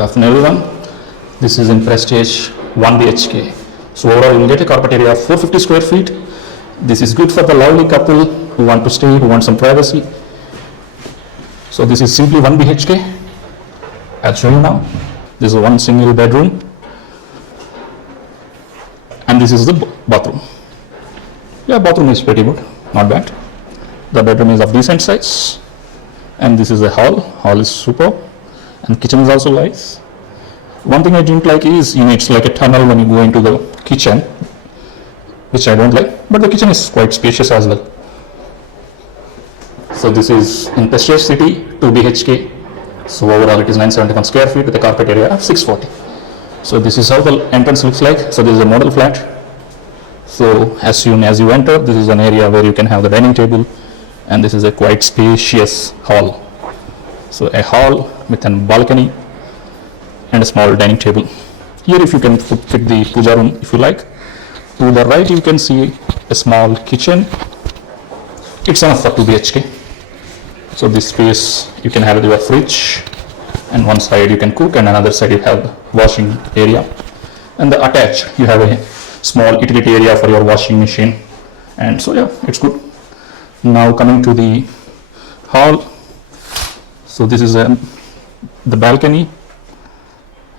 Good afternoon everyone. This is in Prestige 1 BHK. So overall you will get a carpet area of 450 square feet. This is good for the lovely couple who want to stay, who want some privacy. So this is simply 1 BHK. I'll show you now. This is one single bedroom. And this is the bathroom. Yeah, bathroom is pretty good, not bad. The bedroom is of decent size. And this is the hall. Hall is superb. And kitchen is also nice. One thing I didn't like is, it's like a tunnel when you go into the kitchen, which I don't like, but the kitchen is quite spacious as well. So this is in Prestige City 2 BHK. So overall it is 971 square feet with a carpet area of 640. So this is how the entrance looks like. So this is a model flat. So as soon as you enter, this is an area where you can have the dining table, and this is a quite spacious hall. So a hall with a balcony and a small dining table. Here if you can fit the puja room if you like. To the right you can see a small kitchen. It's enough for 2 BHK. So this space you can have your fridge, and one side you can cook and another side you have the washing area. And the attached you have a small utility area for your washing machine. And so yeah, it's good. Now coming to the hall. So this is the balcony.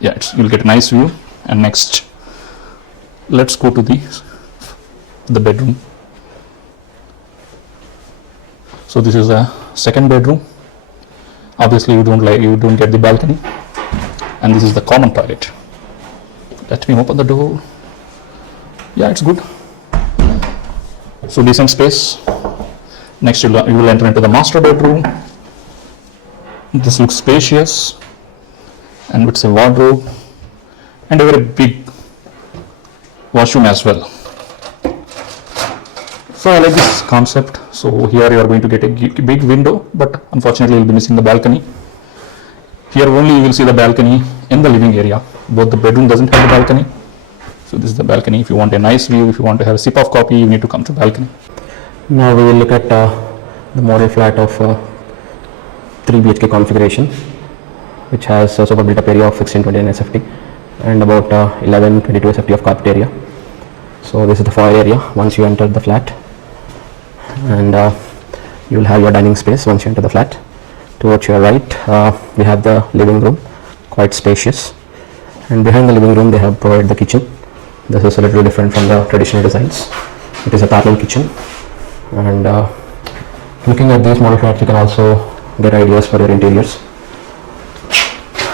Yeah, you'll get a nice view. And next, let's go to the bedroom. So this is a second bedroom. Obviously you don't get the balcony. And this is the common toilet. Let me open the door. Yeah, it's good. So decent space. Next you will enter into the master bedroom. This looks spacious, and with a wardrobe and a very big washroom as well. So I like this concept. So here you are going to get a big window, but unfortunately you will be missing the balcony. Here only you will see the balcony in the living area. Both the bedroom doesn't have the balcony. So this is the balcony. If you want a nice view, if you want to have a sip of coffee, you need to come to balcony. Now we will look at the model flat of 3 BHK configuration, which has a super built-up area of 1629 SFT and about 1122 SFT of carpet area. So this is the foyer area once you enter the flat, and you will have your dining space once you enter the flat. Towards your right, we have the living room, quite spacious, and behind the living room they have provided the kitchen. This is a little different from the traditional designs. It is a parallel kitchen, and looking at these model flats you can also get ideas for your interiors.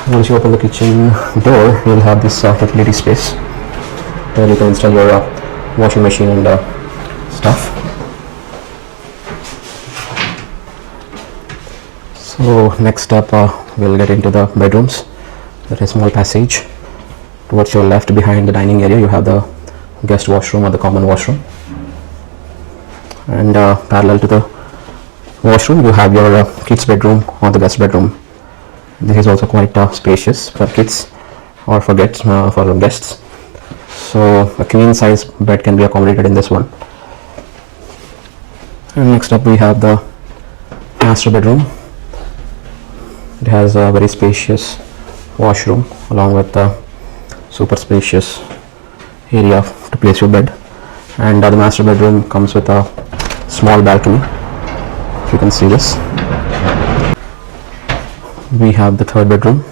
Once you open the kitchen door, you will have this utility space where you can install your washing machine and stuff. So next up we'll get into the bedrooms. There is a small passage. Towards your left, behind the dining area, you have the guest washroom or the common washroom, and parallel to the washroom you have your kids bedroom or the guest bedroom. This is also quite spacious for kids or for guests. So a queen size bed can be accommodated in this one. And next up we have the master bedroom. It has a very spacious washroom along with the super spacious area to place your bed. And the master bedroom comes with a small balcony. If you can see this. We have the third bedroom.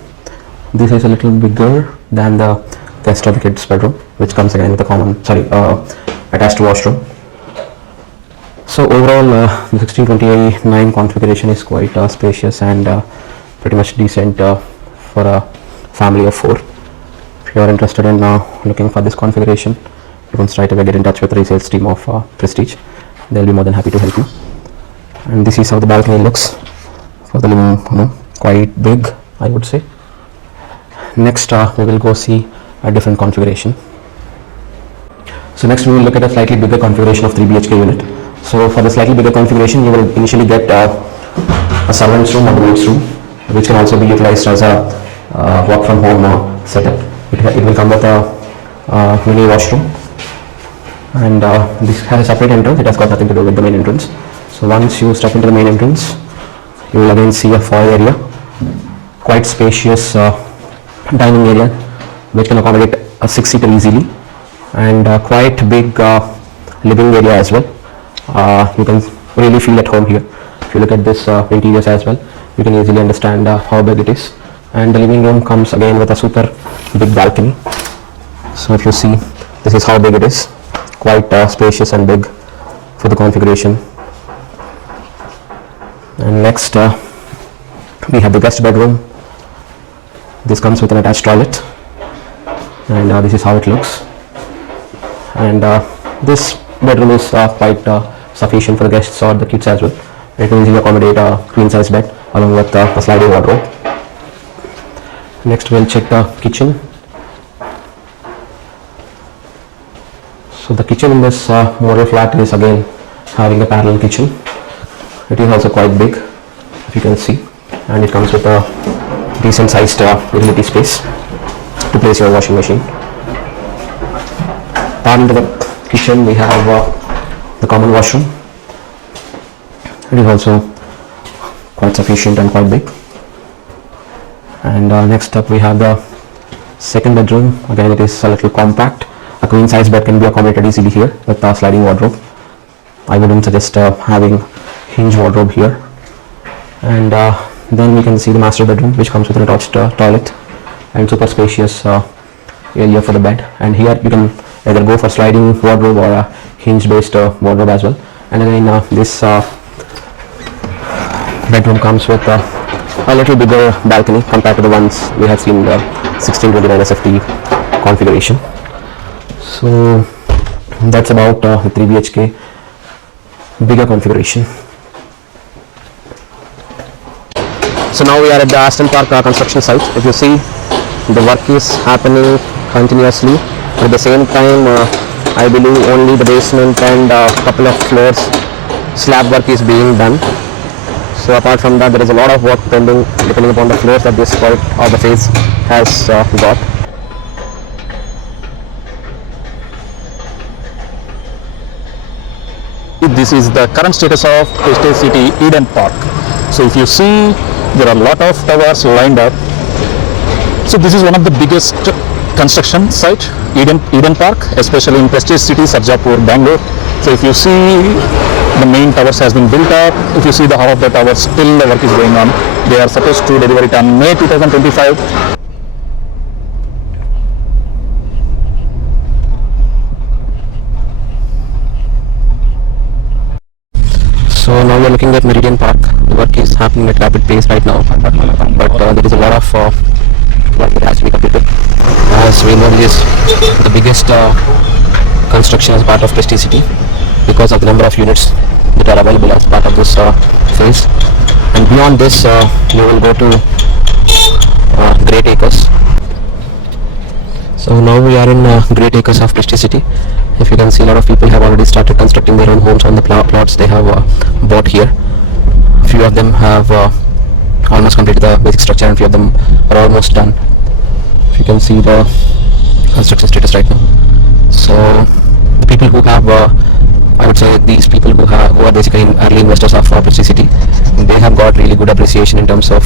This is a little bigger than the guest or the kids bedroom, which comes again with a attached washroom. So overall the 1629 configuration is quite spacious and pretty much decent for a family of 4. If you are interested in looking for this configuration, you can straight away get in touch with the resales team of Prestige. They'll be more than happy to help you. And this is how the balcony looks for the living room. Quite big, I would say. Next we will go see a different configuration. So next we will look at a slightly bigger configuration of 3 BHK unit. So for the slightly bigger configuration you will initially get a servant's room or the maid's room, which can also be utilized as a work from home setup. It will come with a mini washroom, and this has a separate entrance. It has got nothing to do with the main entrance. So once you step into the main entrance, you will again see a foyer area, quite spacious dining area which can accommodate a 6-seater easily, and quite big living area as well. You can really feel at home here. If you look at this interiors as well, you can easily understand how big it is. And the living room comes again with a super big balcony. So if you see, this is how big it is, quite spacious and big for the configuration. And next we have the guest bedroom. This comes with an attached toilet, and this is how it looks. And this bedroom is quite sufficient for the guests or the kids as well. It can easily accommodate a queen size bed along with a sliding wardrobe. Next we'll check the kitchen. So the kitchen in this model flat is again having a parallel kitchen. It is also quite big, if you can see, and it comes with a decent sized utility space to place your washing machine. Down into the kitchen we have the common washroom. It is also quite sufficient and quite big. And next up we have the second bedroom. Again, it is a little compact. A queen size bed can be accommodated easily here with a sliding wardrobe. I wouldn't suggest having hinge wardrobe here. And then we can see the master bedroom, which comes with an attached toilet and super spacious area for the bed. And here you can either go for sliding wardrobe or a hinge based wardrobe as well. And again this bedroom comes with a little bigger balcony compared to the ones we have seen in the 1629 SFT configuration. So that's about the 3 BHK bigger configuration. So now we are at the Aston Park construction site. If you see, the work is happening continuously. At the same time, I believe only the basement and a couple of floors slab work is being done. So apart from that, there is a lot of work pending depending upon the floors that this part of the phase has got. This is the current status of Prestige City Eden Park. So if you see, there are a lot of towers lined up. So this is one of the biggest construction site, Eden Park, especially in Prestige City Sarjapur, Bangalore. So if you see, the main towers has been built up. If you see the half of the towers, still the work is going on. They are supposed to deliver it on May 2025. So now we are looking at Meridian Park. The work is happening at rapid pace right now, but there is a lot of work that has to be completed. As we know, this is the biggest construction as part of Prestige City because of the number of units that are available as part of this phase. And beyond this, we will go to Great Acres. So now we are in Great Acres of Prestige City. If you can see, a lot of people have already started constructing their own homes on the plots they have bought here. A few of them have almost completed the basic structure, and few of them are almost done. If you can see the construction status right now. So the people who have, I would say these people who are basically early investors of Prestige City, they have got really good appreciation in terms of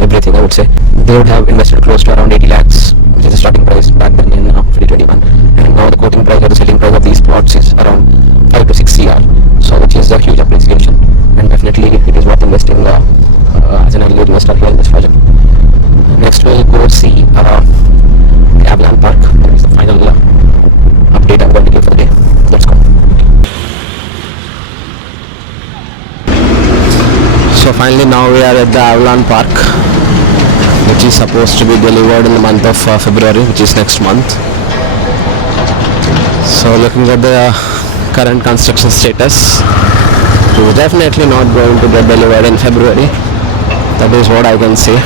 everything. I would say they would have invested close to around 80 lakhs, which is the starting price back then in 2021, and now the quoting price or the selling price of these plots is around 5 to 6 CR, so which is a huge appreciation, and definitely it is worth investing as an early investor here in this project. Next we'll go see Avalon Park. That is the final update I'm going to give for the day. Let's go. So finally now we are at the Avalon Park, which is supposed to be delivered in the month of February, which is next month. So looking at the current construction status, it is definitely not going to get delivered in February. That is what I can say.